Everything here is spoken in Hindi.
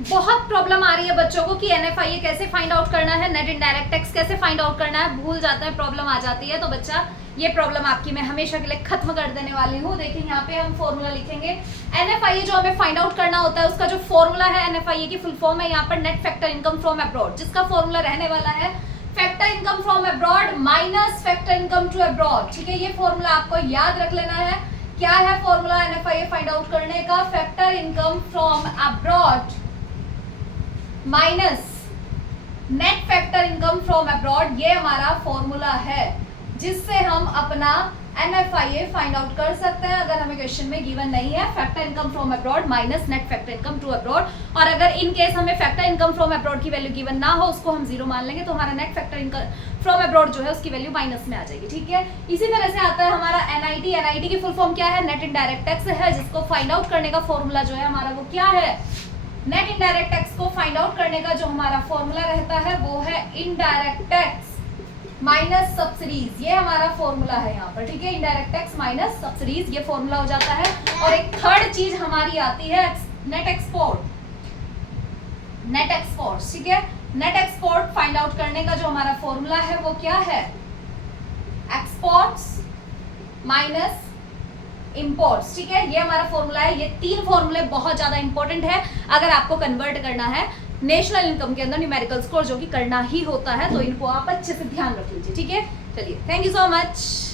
बहुत प्रॉब्लम आ रही है बच्चों को कि एनएफआईए कैसे फाइंड आउट करना है, नेट इनडायरेक्ट टैक्स कैसे फाइंड आउट करना है, भूल जाते हैं, प्रॉब्लम आ जाती है। तो बच्चा ये प्रॉब्लम आपकी मैं हमेशा के लिए खत्म कर देने वाली हूँ। देखिए यहाँ पे हम फॉर्मूला लिखेंगे। एनएफआईए जो हमें फाइंड आउट करना होता है उसका जो फॉर्मूला है, एनएफआईए की फुल फॉर्म है यहाँ पर net factor income from abroad, जिसका फॉर्मूला रहने वाला है factor income from abroad minus factor income to abroad. ठीक है, ये फॉर्मूला आपको याद रख लेना है। क्या है फॉर्मूला एनएफआईए फाइंड आउट करने का? Factor income from abroad minus net factor income from abroad, ये हमारा फॉर्मूला है जिससे हम अपना एनएफआईए फाइंड आउट कर सकते हैं अगर हमें क्वेश्चन में गिवन नहीं है factor income from abroad minus net factor income to abroad. और अगर इन केस हमें फैक्टर इनकम फ्रॉम अब्रॉड की वैल्यू गिवन ना हो, उसको हम जीरो मान लेंगे, तो हमारा net factor income from abroad जो है उसकी वैल्यू माइनस में आ जाएगी। ठीक है, इसी तरह से आता है हमारा एनआईटी। एनआईटी की फुल फॉर्म क्या है? नेट इनडायरेक्ट टैक्स है, जिसको फाइंड आउट करने का फॉर्मूला जो है हमारा वो क्या है? नेट इनडायरेक्ट टैक्स को फाइंड आउट करने का जो हमारा फॉर्मूला रहता है वो है इनडायरेक्ट टैक्स माइनस सब्सिडीज। ये हमारा फॉर्मूला है यहाँ पर। ठीक है, इनडायरेक्ट टैक्स माइनस सब्सिडीज ये फॉर्मूला हो जाता है। और एक थर्ड चीज हमारी आती है नेट एक्सपोर्ट। नेट एक्सपोर्ट, ठीक है, नेट एक्सपोर्ट फाइंड आउट करने का जो हमारा फॉर्मूला है वो क्या है? Exports minus imports. ठीक है, ये हमारा फॉर्मूला है। ये तीन फॉर्मूले बहुत ज्यादा इंपॉर्टेंट है अगर आपको कन्वर्ट करना है नेशनल इनकम के अंदर न्यूमेरिकल स्कोर, जो कि करना ही होता है, तो इनको आप अच्छे से ध्यान रख लीजिए। ठीक है, चलिए, थैंक यू सो मच।